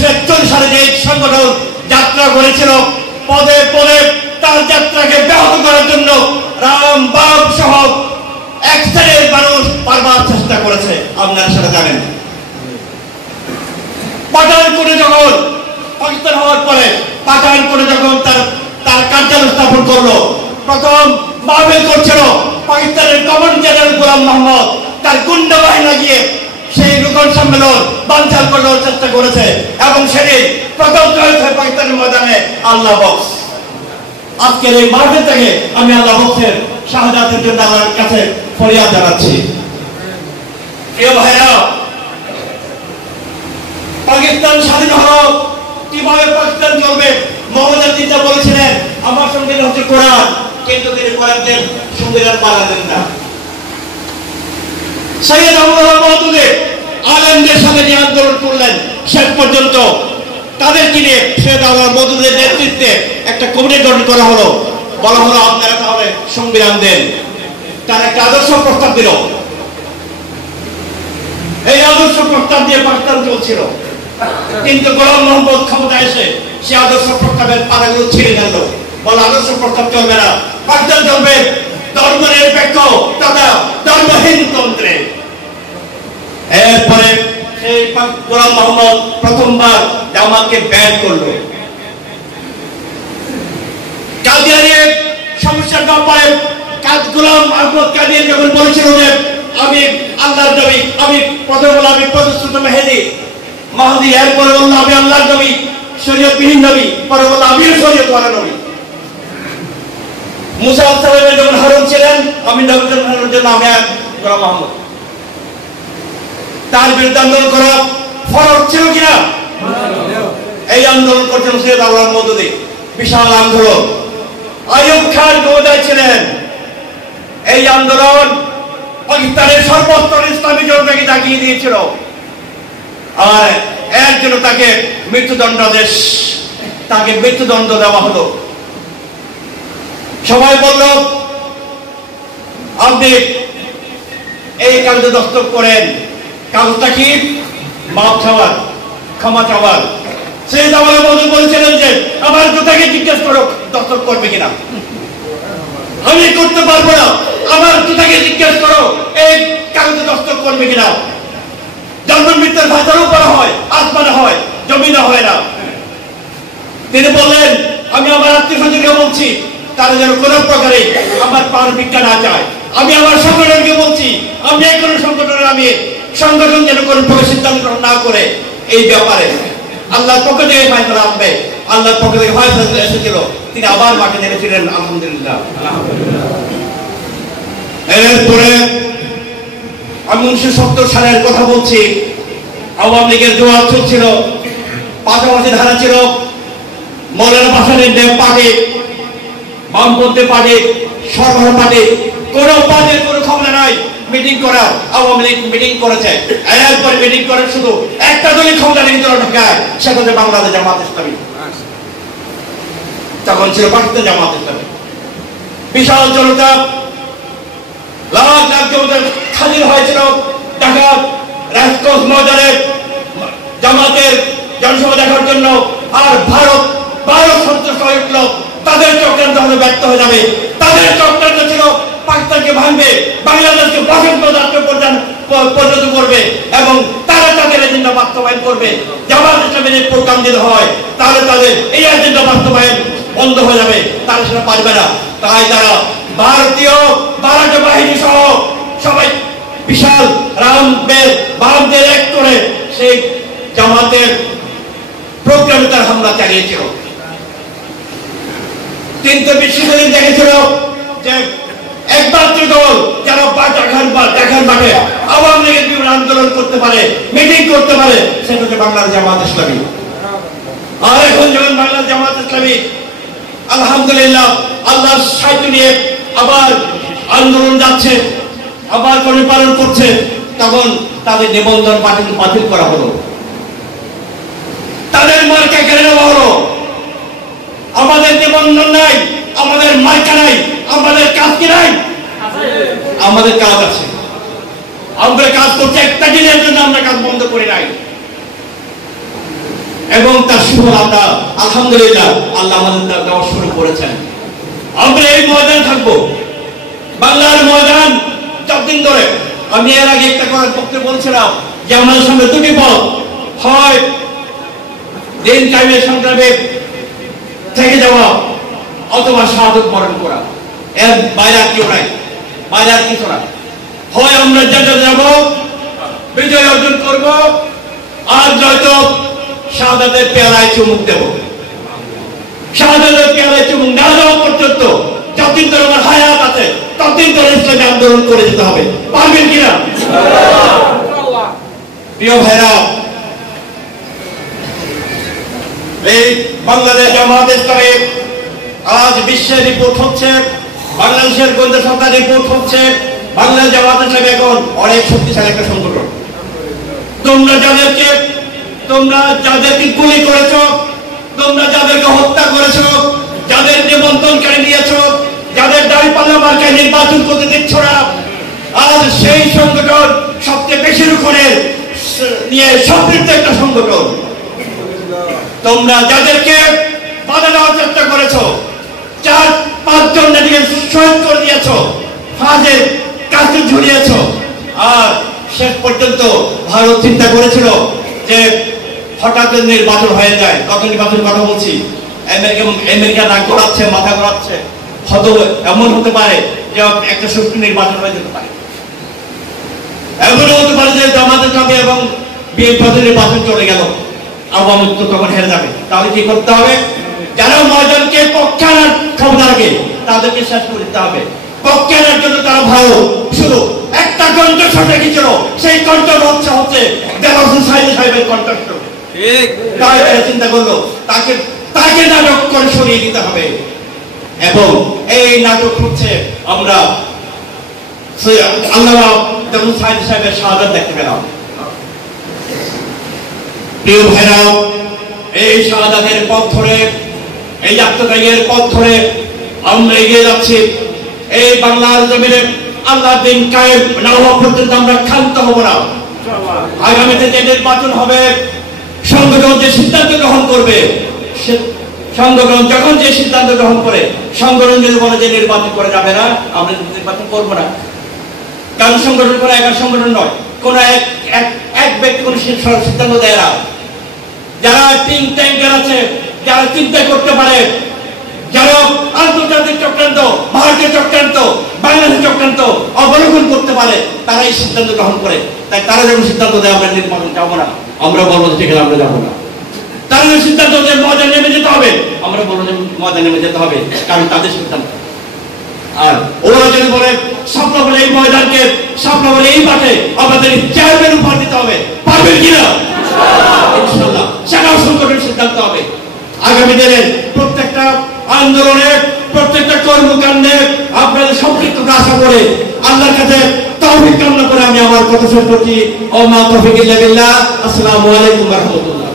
1941 সালে যে সংগঠন যাত্রা করেছিল, পদে পদে তার যাত্রাকে ব্যাহত করার জন্য রাম বাম সহ এক শ্রেণীর মানুষ বারবার চেষ্টা করেছে। আপনারা সেটা জানেন। পাঠানকোটে যখন পাকিস্তান হওয়ার পরে পাঠানকোটে যখন তার কার্যালয় স্থাপন করলো, প্রথম মাহফিল করছিল পাকিস্তানের গভর্নর জেনারেল গোলাম মোহাম্মদ, তার গুন্ডা বাহিনী গিয়ে সেই রুকন সম্মেলন বানচাল করার চেষ্টা করেছে এবং সেদিন প্রথম হয়েছে পাকিস্তানের ময়দানে আল্লাহ বক্স। আজকের এই মাহফিল থেকে আমি আল্লাহ বক্সের শাহাদাতের জন্য আল্লাহর কাছে ফরিয়াদ জানাচ্ছি। প্রিয় ভাইরা, পাকিস্তান স্বাধীন হলো কিভাবে পাকিস্তান চলবে? মোহাম্মদ আলী বলেছিলেন আমার সংবিধান হচ্ছে কোরআন, কিন্তু তিনি কোরআনের সংবিধান বানালেন না। সৈয়দ আবদুল্লাহ মাহমুদে আলেমদের সাথে নিয়ে আন্দোলন করলেন, শেষ পর্যন্ত তাদেরকে নিয়ে সৈয়দ আবদুল্লাহ মাহমুদের নেতৃত্বে একটা কমিটি গঠন করা হলো। বলা হলো আপনারা তাহলে সংবিধান দেন। তার একটা আদর্শ প্রস্তাব দিল। এই আদর্শ প্রস্তাব দিয়ে পাকিস্তান চলছিল, কিন্তু গোলাম মোহাম্মদ ক্ষমতায় এসে সে আদর্শ প্রস্তাবের পাতাগুলো ছিঁড়ে গেল। বলে আদর্শ প্রস্তাব চলবে না, পাকিস্তান চলবে ধর্ম নিরপেক্ষ তথা ধর্মহীন তন্ত্রে। এরপরে সেই গোলাম মোহাম্মদ প্রথমবার জামাতকে ব্যান করলো। কাদিয়ানির সমস্যার ব্যাপারে গোলাম আহমদ কাদিয়ানি যখন বলেছিল যে আমি আল্লাহর নবী, আমি প্রথমে বললাম আমি প্রতিশ্রুত মাহদী, এরপরে বললাম আমি আল্লাহর নবী, শরীয়তবিহীন নবী, পরে বললাম আমিও শরীয়তওয়ালা নবী। মুসা আলাইহিস যখন হারুন ছিলেন, আমি নবীর হারুনের জন্য আমি গোলাম আহমদ। তার বিরুদ্ধে আন্দোলন করা ফরজ ছিল কিনা? এই আন্দোলন করছেন সৈয়দ আবদুল্লাহ মাহমুদে, বিশাল আন্দোলন। আইয়ুব খান ক্ষমতায় ছিলেন। এই আন্দোলন পাকিস্তানের সর্বস্তর ইসলামী জনতাকে জাগিয়ে দিয়েছিল, আর এর জন্য তাকে মৃত্যুদণ্ড দেওয়া হলো। সবাই বলল আপনি এই কাগজে দস্তখত করেন। কাগজটা কি? মাপ চাওয়ার, ক্ষমা চাওয়ার। সৈয়দ আবদুল্লাহ মাহমুদ বলেছিলেন যে আমার জুতাকে জিজ্ঞেস করো দস্তখত করবে কিনা। আমি করতে পারবো না, আমার জুতাকে জিজ্ঞেস করো এই কাগজে দস্তখত করবে কিনা। জন্ম মৃত্যুর ভাষার উপরে হয়, আসমানে হয়, জমিনে হয় না। তিনি বললেন আমি আমার আত্মীয় স্বজনকে বলছি তারা যেন কোন প্রকারে আমার প্রাণ ভিক্ষা না চায়। আমি আমার সংগঠনকে বলছি আমি কোনো সংগঠন যেন কোন প্রকার সিদ্ধান্ত গ্রহণ না করে। এই ব্যাপারে আল্লাহর পক্ষ থেকে ফয়সালা আসবে। আল্লাহর পক্ষ থেকে ফয়সালা এসেছিল, তিনি আবার মাঠে নেমেছিলেন। আলহামদুলিল্লাহ। এরপরে আমি 1970 সালের কথা বলছি। আওয়ামী লীগের জোয়ার চলছিল, পাশাপাশি ধারা ছিল মৌলানা ভাসানীর দেব পার্টি, বামপন্থী পার্টি, সরবরাহ পার্টি। কোন পার্টির কোন ক্ষমতা নাই মিটিং করার। আওয়ামী লীগ মিটিং করেছে, এরপর মিটিং করে শুধু একটা দলই ক্ষমতা নিয়ে ঢাকায়, সেটা হচ্ছে বাংলাদেশ জামাত ইসলামী। তখন ছিল পাকিস্তান জামাত ইসলামী। বিশাল জনতা, লাখ লাখ জনতা হাজির হয়েছিল ঢাকা রাজপথ ময়দানে জামাতের জনসভা দেখার জন্য। আর ভারত সন্ত্রাস হয়ে উঠল, তাদের চক্রান্ত হলে ব্যর্থ হয়ে যাবে। তাদের চক্রান্ত ছিল পাকিস্তানকে ভাঙবে, বাংলাদেশকে বসন্ত পর্যন্ত করবে এবং তারা তাদের এজেন্ডা বাস্তবায়ন করবে। জামাত ইসলামের প্রোগ্রাম দিতে হয় তাহলে তাদের এই এজেন্ডা বাস্তবায়ন বন্ধ হয়ে যাবে, তারা সেটা পারবে না। তাই তারা ভারতীয় বাহিনী সহ সবাই বিশাল বামদের এক করে সেই জামাতের প্রোগ্রামে তার হামলা চালিয়েছিল। কিন্তু বিশ্বদিন দেখেছিল যে একমাত্র দল যারা ঢাকার মাঠে আওয়ামী লীগের বিরুদ্ধে আন্দোলন করতে পারে, মিটিং করতে পারে, সেটা হচ্ছে বাংলাদেশ জামাত ইসলামী। আর এখন যখন বাংলাদেশ জামাত ইসলামী আলহামদুলিল্লাহ আল্লাহর সাহায্য নিয়ে আবার আন্দোলন যাচ্ছে, আবার করে পালন করছে, তখন তাদের নিবন্ধন বাতিল করা হলো, তাদের মার্কা কেড়ে নেওয়া হলো। আমাদের নিবন্ধন নাই, আমাদের মার্কা নাই, আমাদের কাজ কি নাই? আমাদের কাজ আছে, আমরা কাজ করছি। একটা দিনের জন্য আমরা কাজ বন্ধ করে নাই। সুফল আমরা আলহামদুলিল্লাহ আল্লাহ আমাদের দেওয়া শুরু করেছেন। আমরা এই ময়দানে থাকবো, বাংলার ময়দান যতদিন ধরে। আমি এর আগে একটা কথা বক্তব্য বলছিলাম যে আমাদের সামনে দুটি পথ, হয় দিন কায়েমের সংগ্রামে থেকে যাওয়া অথবা শাহাদত বরণ করা, এর বাইরে আর কেউ নাই, বাইরে আর কিছু না। হয় আমরা যেতে যাব, বিজয় অর্জন করব, আর নয়তো শাহাদাতের পেয়ালায় চুমুক দেব। শাহাদাতের পেয়ালায় চুমুক না দেওয়া পর্যন্ত যতদিন ধরে আমার হায়াত আছে ততদিন ধরে ইসলামী আন্দোলন করে যেতে হবে। পারবেন কিনা? প্রিয় ভাইরা, এই বাংলাদেশ জামাত ইসলামী আজ বিশ্বের রিপোর্ট হচ্ছে, বাংলাদেশের গোয়েন্দা সংস্থার রিপোর্ট হচ্ছে, বাংলাদেশ জামাত ইসলামী এখন অনেক শক্তিশালী একটা সংগঠন। তোমরা যাদেরকে গুলি করেছ, তোমরা যাদেরকে হত্যা করেছ, যাদের নিমন্ত্রণকারী নিয়েছ, যাদের দাঁড়িপাল্লা মার্কায় নির্বাচন করতে দিচ্ছ না, আজ সেই সংগঠন সবচেয়ে বেশি রকমের নিয়ে সম্পৃক্ত একটা সংগঠন। তোমরা যাদেরকে বাধা দেওয়ার চেষ্টা করেছ, 4-5 জন নেতাকে শহীদ করে দিয়েছ, ফাঁদের কাছে ঝুলিয়েছ, আর শেষ পর্যন্ত ভারত চিন্তা করেছিল যে হঠাৎ নির্বাচন হয়ে যায়। কত নির্বাচনের কথা বলছি, আমেরিকা নাক গড়াচ্ছে, মাথা গড়াচ্ছে, হয়তো এমন হতে পারে যে একটা সুষ্ঠু নির্বাচন হয়ে যেতে পারে, এমনও হতে পারে যে জামাত ইসলামী এবং বিএনপি নির্বাচন চলে গেল, আওয়ামী লীগ তো তখন হেরে যাবে। তাহলে কি করতে হবে? যারা ময়দানকে পক্ষে আনার ক্ষমতা রাখে তাদেরকে শেষ করে দিতে হবে। পক্ষে আনার জন্য তারা ভালো শুধু একটা কণ্ঠস্বর ছিল, সেই কণ্ঠস্বর হচ্ছে দেওয়ার হোসেন সাহেবের কণ্ঠস্বর। তাই তারা চিন্তা করলো তাকে নাটক করে সরিয়ে দিতে হবে, এবং এই নাটক হচ্ছে আমরা আল্লামা দেওয়ার সাহেবের শাহাদাত দেখতে পেলাম। প্রিয় ভাইরা, এই শাহাদাতের পথ ধরে, এই আত্মত্যাগের পথ ধরে আমরা এগিয়ে যাচ্ছি। এই বাংলার জমিনে আল্লাহর দিন কায়েম না হওয়া পর্যন্ত আমরা ক্ষান্ত হব না। আগামীতে যে নির্বাচন হবে, সংগঠন যে সিদ্ধান্ত গ্রহণ করবে, সংগঠন যখন যে সিদ্ধান্ত গ্রহণ করে, সংগঠন যদি বলে যে নির্বাচন করে যাবে না, আমরা নির্বাচন করবো না। কারণ সংগঠন কোনো একা সংগঠন নয়, কোন এক ব্যক্তি কোন সিদ্ধান্ত দেয় না। যারা থিঙ্ক ট্যাঙ্কার আছে, যারা চিন্তা করতে পারে, যারা আন্তর্জাতিক চক্রান্ত, ভারতীয় চক্রান্ত, বাংলাদেশের চক্রান্ত অবলোকন করতে পারে, তারা এই সিদ্ধান্ত গ্রহণ করে। তাই তারা যখন সিদ্ধান্ত দেয় আমরা নির্বাচন যাবো না, আমরা বলবো ঠিক আছে আমরা যাবো না। তারা যদি সিদ্ধান্ত যে ময়দানে নেমে যেতে হবে, আমরা বলবো যে ময়দানে নেমে যেতে হবে, কারণ তাদের সিদ্ধান্ত। আর ওরা যদি বলে স্বপ্ন বলে এই ময়দানকে, স্বপ্ন বলে এই মাঠে আমাদের চেয়ারম্যান উপহার দিতে হবে, পারবেন কিনা? ইনশাআল্লাহ সেটাও সংগঠনের সিদ্ধান্ত হবে। আগামী দিনের প্রত্যেকটা আন্দোলনে, প্রত্যেকটা কর্মকাণ্ডে আপনাদের সম্পৃক্ততা আশা করে আল্লাহর কাছে তৌফিক কামনা করে আমি আমার কথা শেষ করছি। ওয়া মা তৌফিক ইল্লা বিল্লাহ। আসসালামু আলাইকুম ওয়া রাহমাতুল্লাহ।